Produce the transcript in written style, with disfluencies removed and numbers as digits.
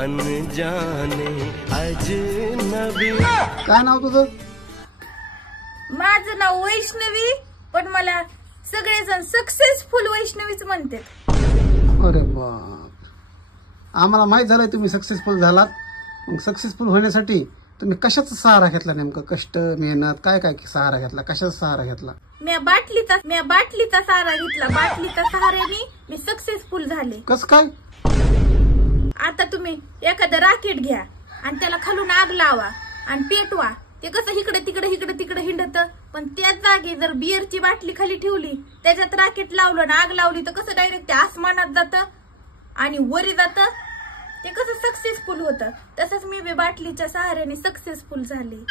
अनजाने अजनबी। काय नाव तुझं? माझं नाव वैष्णवी, पण मला सगळेजण सक्सेसफुल वैष्णवीच म्हणतात। अरे बाप, आम्हाला माहित झालंय तुम्ही सक्सेसफुल झालात। मग सक्सेसफुल होण्यासाठी तुम्ही कशाचा सहारा घेतला? नेमकं कष्ट, मेहनत, काय काय सहारा घेतला? कशाचा सहारा घेतला? मी बाटलीचा सहारा घेतला। बाटलीच्या सहाऱ्याने मी सक्सेसफुल झाले। कस काय? आता तुम्ही एखादं राकेट घ्या आणि त्याला खालून आग लावा आणि पेटवा। ते कसं इकडे तिकडे हिंडत, पण त्याच जागी जर बिअरची बाटली खाली ठेवली, त्याच्यात राकेट लावलं आणि आग लावली, तर कसं डायरेक्ट ते आसमानात जातं आणि वरी जातं। ते कसं सक्सेसफुल होतं, तसंच मी बी बाटलीच्या सहाऱ्याने सक्सेसफुल झाले।